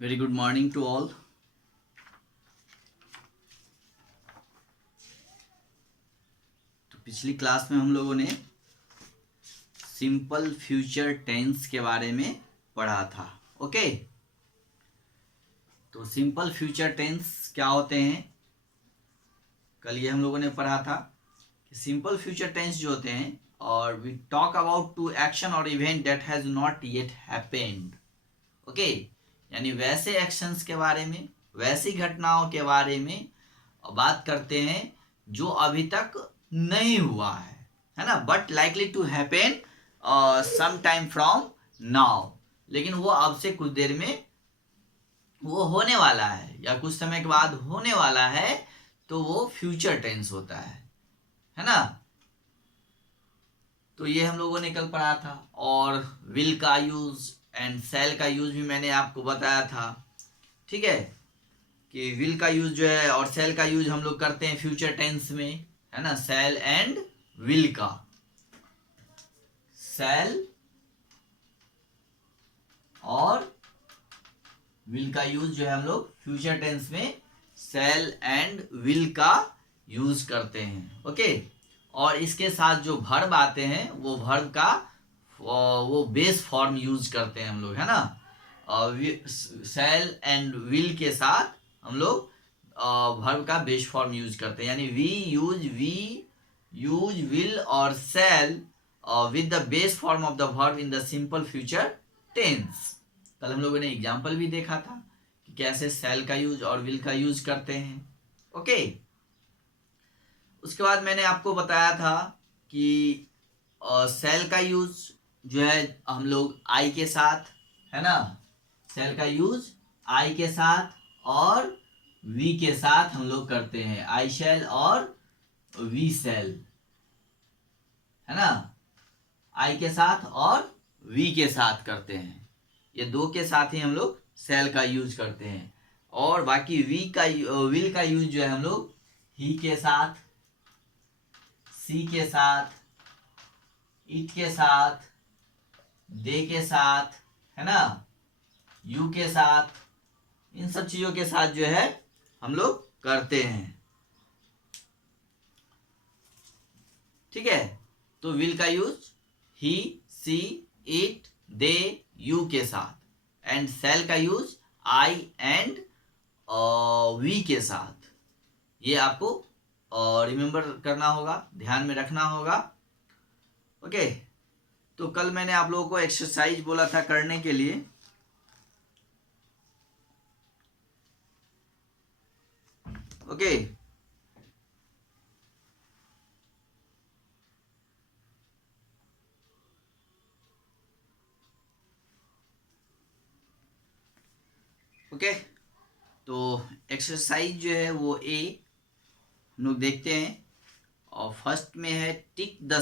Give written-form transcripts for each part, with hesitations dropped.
Very good morning to all. तो पिछली class में हम लोगों ने सिंपल फ्यूचर टेंस के बारे में पढ़ा था। ओके, तो सिंपल फ्यूचर टेंस क्या होते हैं, कल ये हम लोगों ने पढ़ा था कि सिंपल फ्यूचर टेंस जो होते हैं और we talk about to action और event that has not yet happened. Okay, यानी वैसे एक्शंस के बारे में, वैसी घटनाओं के बारे में बात करते हैं जो अभी तक नहीं हुआ है ना, but likely to happen some time from now, लेकिन वो अब से कुछ देर में वो होने वाला है या कुछ समय के बाद होने वाला है, तो वो फ्यूचर टेंस होता है ना। तो ये हम लोगों ने कल पढ़ा था, और विल का यूज एंड सेल का यूज भी मैंने आपको बताया था। ठीक है, कि विल का यूज जो है और सेल का यूज हम लोग करते हैं फ्यूचर टेंस में, है ना। सेल एंड विल का, सेल और विल का यूज जो है हम लोग फ्यूचर टेंस में सेल एंड विल का यूज करते हैं। ओके, और इसके साथ जो वर्ब आते हैं वो वर्ब का वो बेस फॉर्म यूज करते हैं हम लोग, है ना। सेल एंड विल के साथ हम लोग वर्ब का बेस फॉर्म यूज करते हैं, यानी वी यूज विल और shall with the base form of the verb in the simple future tense. कल हम लोगों ने एग्जाम्पल भी देखा था कि कैसे सेल का यूज और विल का यूज करते हैं। ओके, उसके बाद मैंने आपको बताया था कि सेल का यूज जो है हम लोग आई के साथ, है ना, सेल का यूज आई के साथ और वी के साथ हम लोग करते हैं, आई सेल और वी सेल, है ना। आई के साथ और वी के साथ करते हैं, ये दो के साथ ही हम लोग सेल का यूज करते हैं। और बाकी विल का यूज जो है हम लोग ही के साथ, सी के साथ, इट के साथ, दे के साथ, है ना, यू के साथ, इन सब चीजों के साथ जो है हम लोग करते हैं। ठीक है, तो विल का use he, she, it, they, you के साथ, एंड सेल का यूज आई एंड वी के साथ। ये आपको रिमेंबर करना होगा, ध्यान में रखना होगा। ओके, तो कल मैंने आप लोगों को एक्सरसाइज बोला था करने के लिए। ओके, ओके, तो एक्सरसाइज जो है वो ए हम लोग देखते हैं, और फर्स्ट में है tick the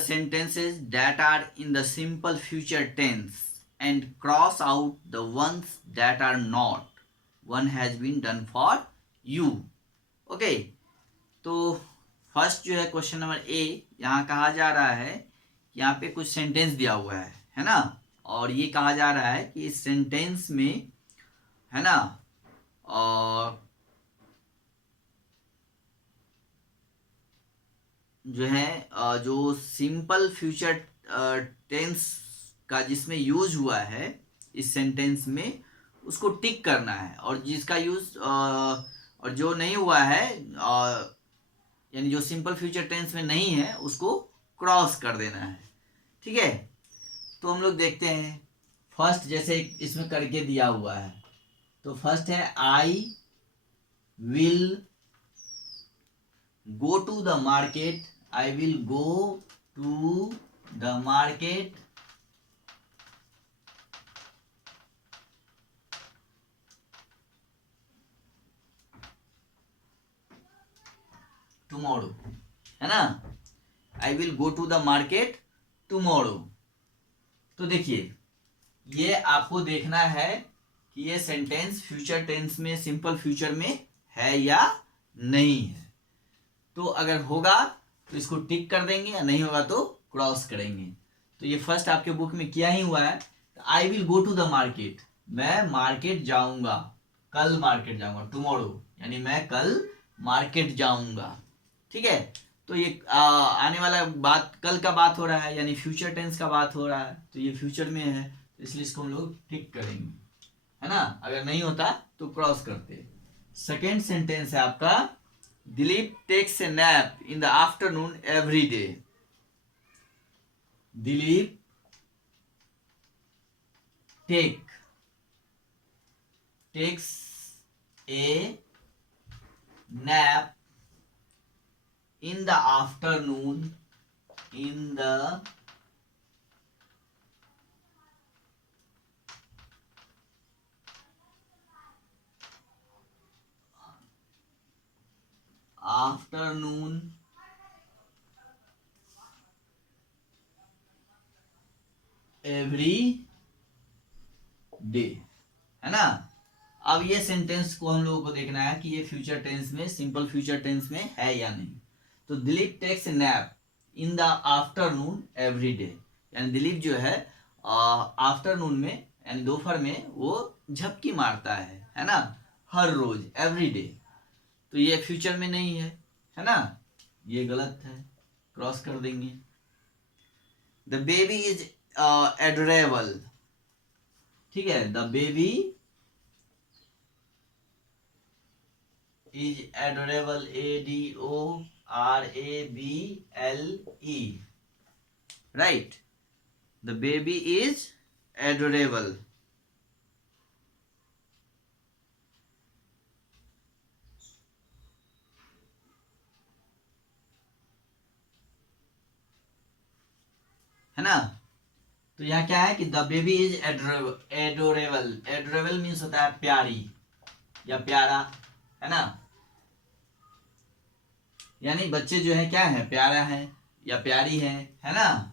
sentences that are in the simple future tense and cross out the ones that are not. One has been done for you. Okay, तो फर्स्ट जो है क्वेश्चन नंबर ए, यहाँ कहा जा रहा है, यहाँ पे कुछ सेंटेंस दिया हुआ है ना, और ये कहा जा रहा है कि इस सेंटेंस में, है ना, और जो है जो सिंपल फ्यूचर टेंस का जिसमें यूज हुआ है इस सेंटेंस में, उसको टिक करना है, और जिसका यूज और जो नहीं हुआ है यानी जो सिंपल फ्यूचर टेंस में नहीं है उसको क्रॉस कर देना है। ठीक है, तो हम लोग देखते हैं फर्स्ट, जैसे इसमें करके दिया हुआ है, तो फर्स्ट है I will go to the market, I will go to the market tomorrow, है ना, I will go to the market tomorrow। तो देखिए, ये आपको देखना है कि ये सेंटेंस फ्यूचर टेंस में, सिंपल फ्यूचर में है या नहीं है। तो अगर होगा तो इसको टिक कर देंगे, या नहीं होगा तो क्रॉस करेंगे। तो ये फर्स्ट आपके बुक में किया ही हुआ है, I will go to the market, मैं मार्केट जाऊंगा, कल मार्केट जाऊंगा, टुमारो यानी मैं कल मार्केट जाऊंगा। ठीक है, तो ये आने वाला बात, कल का बात हो रहा है यानी फ्यूचर टेंस का बात हो रहा है, तो ये फ्यूचर में है, तो इसलिए इसको हम लोग टिक करेंगे, है ना। अगर नहीं होता तो क्रॉस करते। सेकेंड सेंटेंस है आपका, Dilip takes a nap in the afternoon every day. Dilip takes a nap in the afternoon every day, है ना। अब ये सेंटेंस को हम लोगों को देखना है कि ये फ्यूचर टेंस में, सिंपल फ्यूचर टेंस में है या नहीं। तो Dilip takes nap in the afternoon every day, यानी दिलीप जो है आफ्टरनून में यानी दोपहर में वो झपकी मारता है ना, हर रोज, एवरी डे। तो ये फ्यूचर में नहीं है ना, ये गलत है, क्रॉस कर देंगे। द बेबी इज एडोरेबल, ठीक है, the baby is adorable, ADORABLE, right, the baby is adorable. है ना, तो यहाँ क्या है कि the baby is adorable, adorable means होता है प्यारी या प्यारा, है ना, यानी बच्चे जो है क्या है, प्यारा है या प्यारी है ना।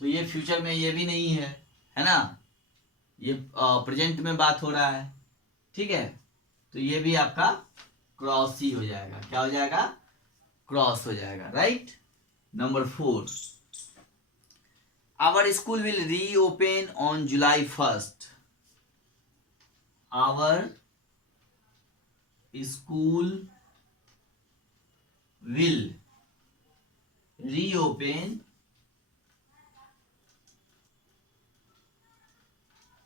तो ये फ्यूचर में ये भी नहीं है ना, ये प्रेजेंट में बात हो रहा है, ठीक है, तो ये भी आपका क्रॉस ही हो जाएगा, क्या हो जाएगा, क्रॉस हो जाएगा, right. Number 4, our school will reopen on July 1st, आवर स्कूल will reopen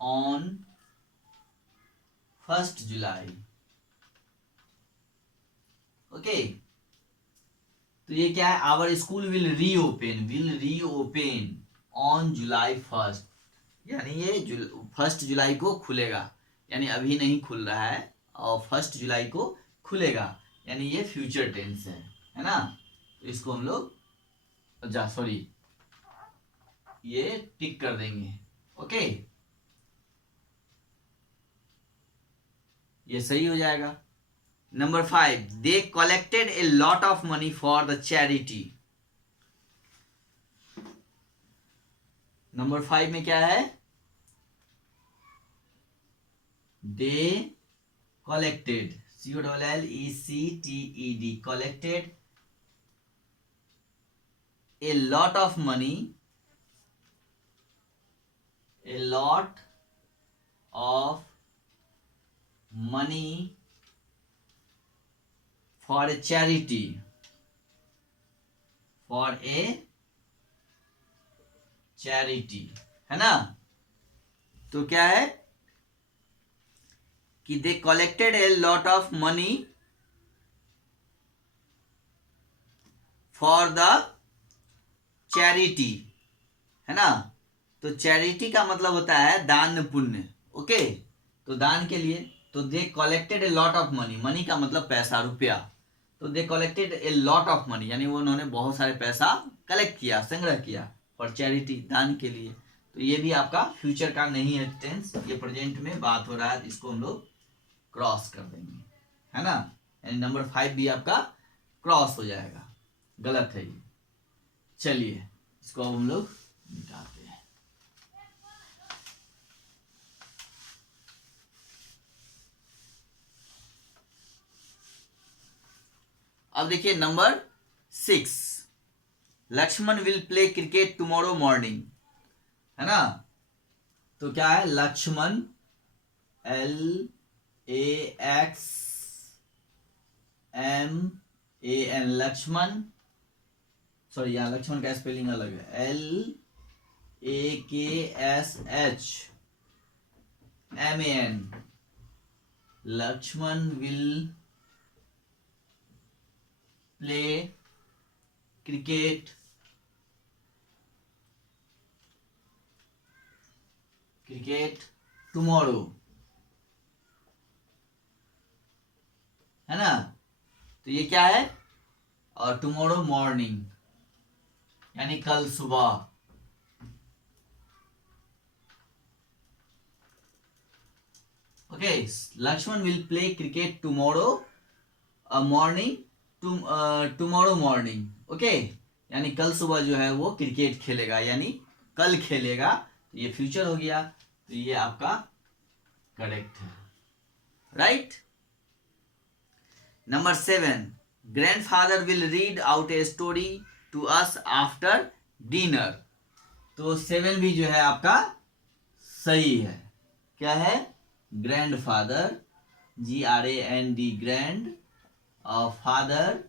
on 1st July, okay. तो ये क्या है, our school will reopen on July 1st, यानी ये 1 जुलाई को खुलेगा, यानी अभी नहीं खुल रहा है और 1 जुलाई को खुलेगा, यानी ये फ्यूचर टेंस है ना। तो इसको हम लोग ये टिक कर देंगे, ओके, ये सही हो जाएगा। Number 5, they collected a lot of money for the charity. Number 5 में क्या है, they collected, COLLECTED, collected a lot of money for a charity, है ना। तो क्या है कि they collected a lot of money for the charity, है ना। तो चैरिटी का मतलब होता है दान पुण्य, ओके, तो दान के लिए। तो they collected a lot of money, money का मतलब पैसा, रुपया, तो they collected a lot of money यानी वो उन्होंने बहुत सारे पैसा कलेक्ट किया, संग्रह किया, फॉर चैरिटी, दान के लिए। तो ये भी आपका फ्यूचर का नहीं है टेंस, ये प्रेजेंट में बात हो रहा है, इसको हम लोग क्रॉस कर देंगे, है ना, यानी नंबर 5 भी आपका क्रॉस हो जाएगा, गलत है ये। चलिए इसको हम लोग मिटाते हैं। अब देखिए number 6, Lakshman will play cricket tomorrow morning. है ना। तो क्या है, लक्ष्मण, LAXMAN, लक्ष्मण, सॉरी यहाँ लक्ष्मण का स्पेलिंग अलग है, LAKSHMAN, Lakshman will play cricket tomorrow, है ना। तो ये क्या है, और टुमारो मॉर्निंग यानी कल सुबह। Okay, Lakshman will play cricket tomorrow morning, tomorrow morning, okay, यानी कल सुबह जो है वो क्रिकेट खेलेगा, यानी कल खेलेगा। तो ये फ्यूचर हो गया, तो ये आपका करेक्ट है, right. Number 7, grandfather will read out a story to us after dinner. तो 7 भी जो है आपका सही है। क्या है, grandfather, GRAND, grand father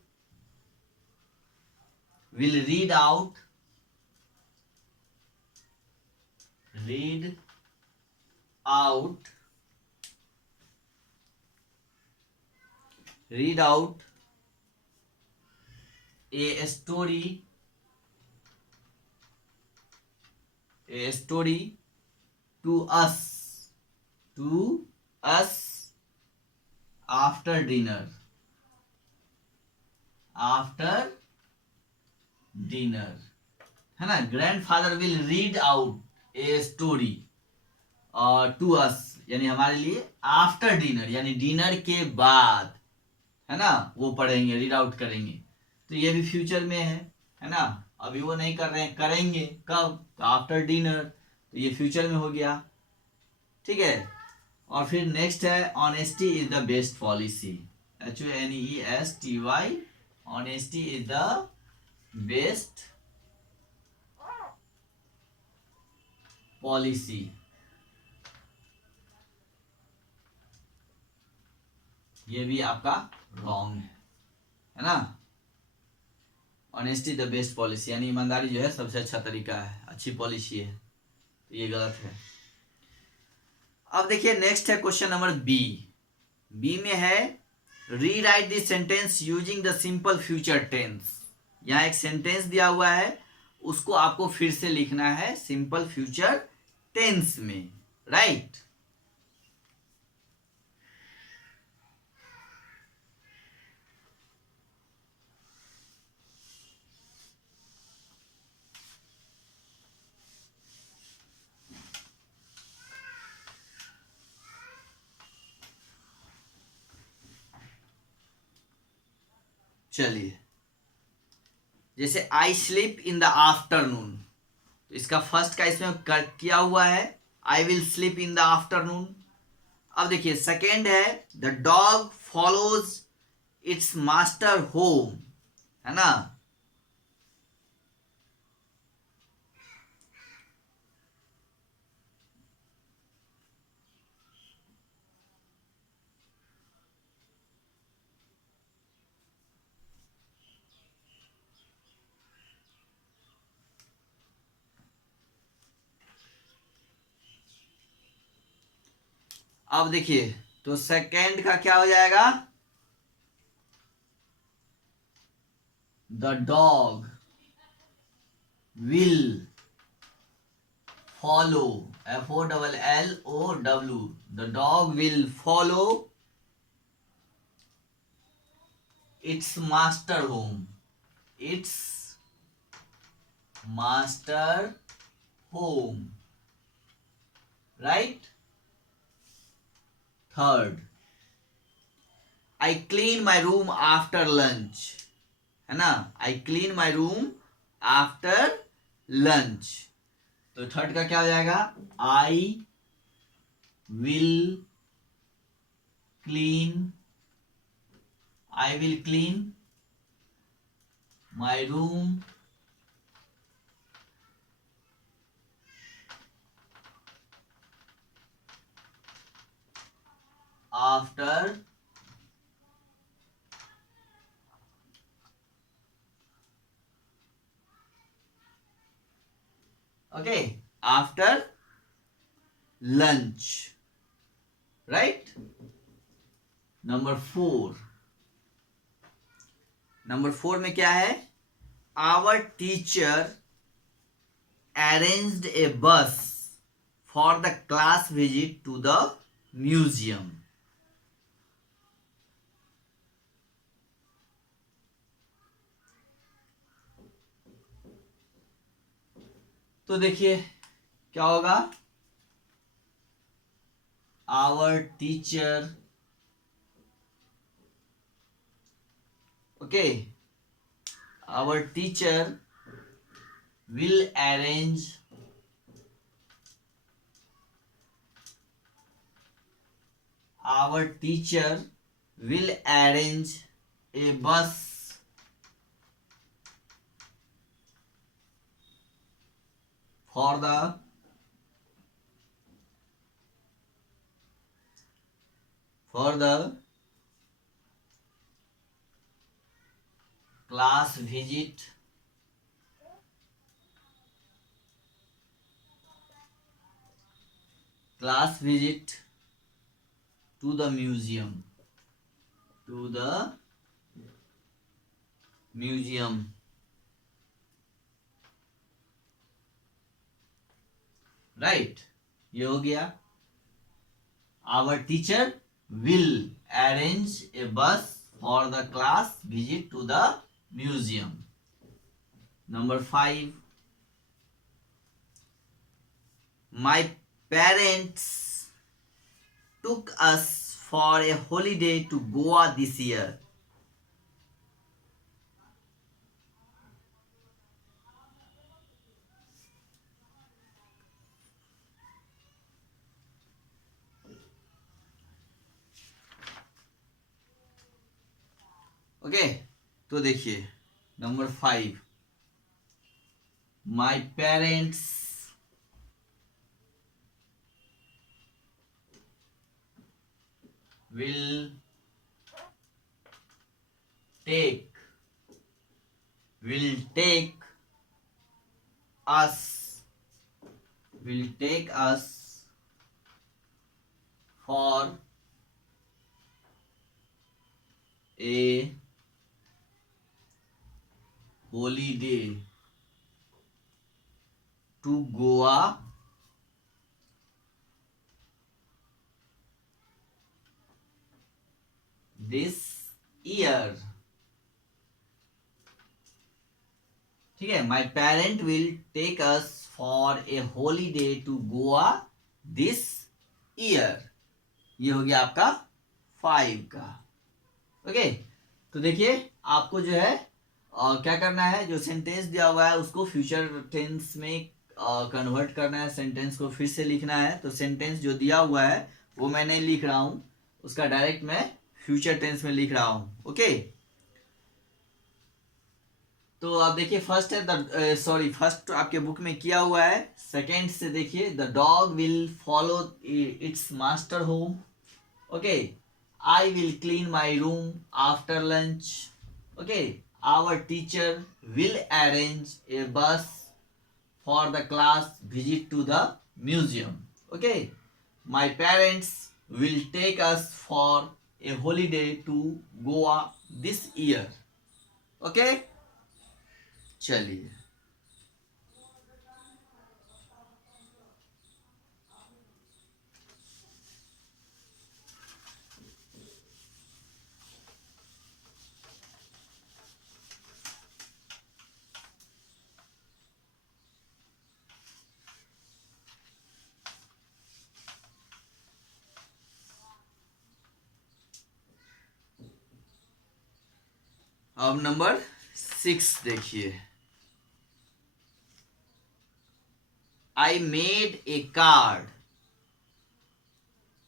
will read out a story to us after dinner, है ना। Grandfather will read out a story to us, यानी हमारे लिए, आफ्टर डिनर यानी डिनर के बाद, है ना, वो पढ़ेंगे, रीड आउट करेंगे। तो ये भी फ्यूचर में है ना। अभी वो नहीं कर रहे हैं, करेंगे कब, आफ्टर डिनर, तो ये फ्यूचर में हो गया, ठीक है। और फिर नेक्स्ट है, honesty is the best policy, HONESTY, honesty is the best policy. ये भी आपका रॉन्ग है ना। ऑनेस्टी द बेस्ट पॉलिसी यानी ईमानदारी जो है सबसे अच्छा तरीका है, अच्छी पॉलिसी है, तो ये गलत है। अब देखिए नेक्स्ट है क्वेश्चन नंबर बी में है, rewrite this sentence using the simple future tense. यहाँ एक सेंटेंस दिया हुआ है, उसको आपको फिर से लिखना है सिंपल फ्यूचर टेंस में, राइट। चलिए, जैसे I sleep in the afternoon, तो इसका फर्स्ट का इसमें किया हुआ है, I will sleep in the afternoon. अब देखिए सेकेंड है, the dog follows it's master home, है ना। अब देखिए तो सेकेंड का क्या हो जाएगा, the dog will follow, FOLLOW, the dog will follow its master home, its master home, right. Third, I clean my room after lunch, है ना, I clean my room after lunch. तो थर्ड का क्या हो जाएगा, I will clean my room after okay, after lunch, right? Number 4 में क्या है? Our teacher arranged a bus for the class visit to the museum. तो देखिए क्या होगा? Our teacher, okay, our teacher will arrange our teacher will arrange a bus for the class visit to the museum, राइट? ये हो गया. Our teacher will arrange a bus for the class visit to the museum. Number 5, my parents took us for a holiday to Goa this year. Okay, तो देखिए number 5, my parents will take us for a holiday to Goa this year. ठीक है, my parent will take us for a holiday to Goa this year. ये हो गया आपका 5 का. Okay, तो देखिए आपको जो है क्या करना है, जो सेंटेंस दिया हुआ है उसको फ्यूचर टेंस में कन्वर्ट करना है, सेंटेंस को फिर से लिखना है. तो सेंटेंस जो दिया हुआ है वो मैं नहीं लिख रहा हूं, उसका डायरेक्ट मैं फ्यूचर टेंस में लिख रहा हूं. ओके, तो आप देखिए फर्स्ट है फर्स्ट आपके बुक में किया हुआ है. सेकेंड से देखिए, the dog will follow its master home. Okay, I will clean my room after lunch. Okay, our teacher will arrange a bus for the class visit to the museum. Okay, my parents will take us for a holiday to Goa this year. Okay, चलिए अब number 6 देखिए. I made a card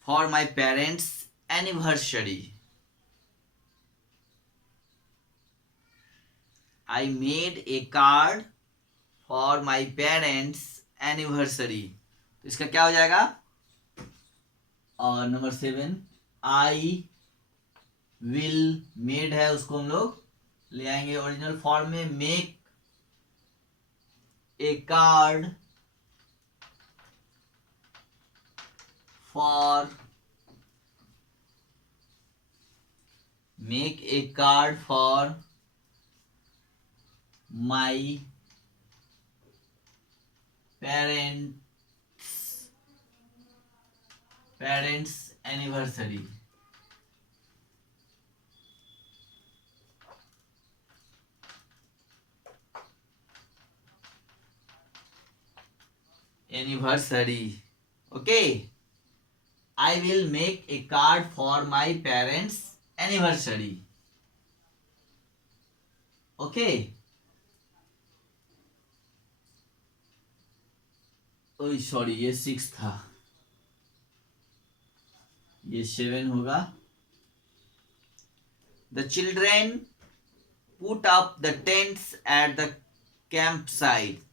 for my parents' anniversary. I made a card for my parents' anniversary. तो इसका क्या हो जाएगा? और number 7, I will, made है उसको हम लोग ले आएंगे ओरिजिनल फॉर्म में, make a card for, make a card for my parents anniversary. Okay, I will make a card for my parents anniversary. Okay, oh sorry ये 6 था, ये 7 होगा। The children put up the tents at the camp site.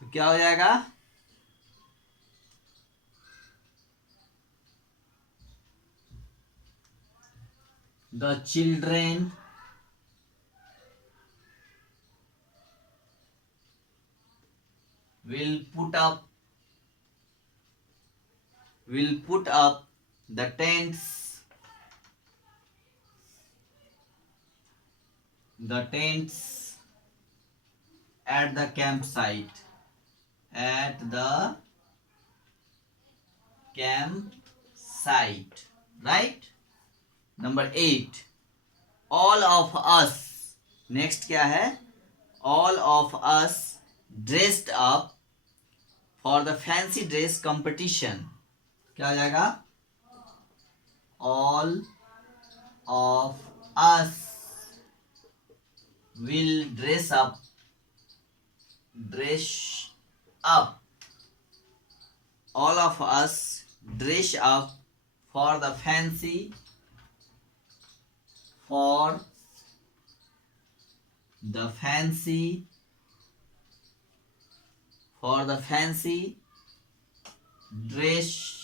तो क्या हो जाएगा, the children will put up the tents at the campsite, right? Number 8, all of us, next क्या है, all of us dressed up for the fancy dress competition। क्या आ जाएगा, all of us will dress up all of us dress up for the fancy dress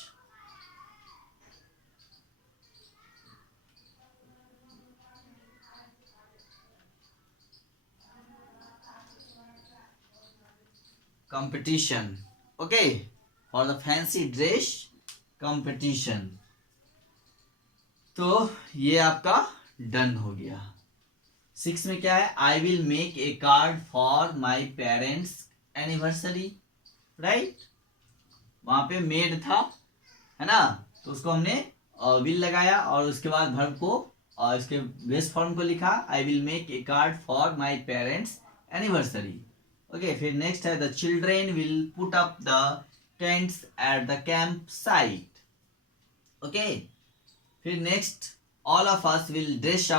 competition। okay, for the fancy dress competition। तो ये आपका done हो गया। 6 में क्या है, I will make a card for my parents anniversary, right? वहां पे मेड था, है ना, तो उसको हमने विल लगाया और उसके बाद वर्ब को और इसके बेस फॉर्म को लिखा, I will make a card for my parents anniversary. Okay, फिर नेक्स्ट है the children will put up the tents at the camp site. Okay, फिर next all of us will dress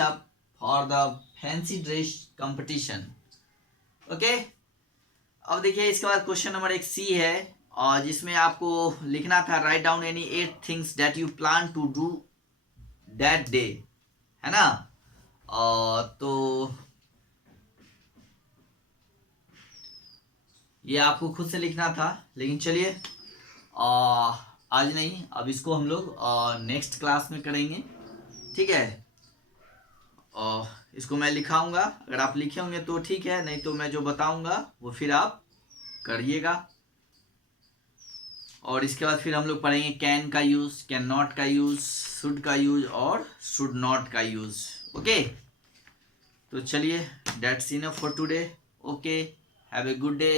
up for the fancy dress competition. Okay, अब देखिए इसके बाद question number 1 सी है, और जिसमें आपको लिखना था write down any 8 things that you plan to do that day, है ना। तो ये आपको खुद से लिखना था, लेकिन चलिए आज नहीं, अब इसको हम लोग नेक्स्ट क्लास में करेंगे, ठीक है। इसको मैं लिखाऊंगा, अगर आप लिखे होंगे तो ठीक है, नहीं तो मैं जो बताऊंगा वो फिर आप करिएगा। और इसके बाद फिर हम लोग पढ़ेंगे कैन का यूज, कैन नॉट का यूज, शुड का यूज और शुड नॉट का यूज। ओके, तो चलिए that's enough for today. Okay, have a good day.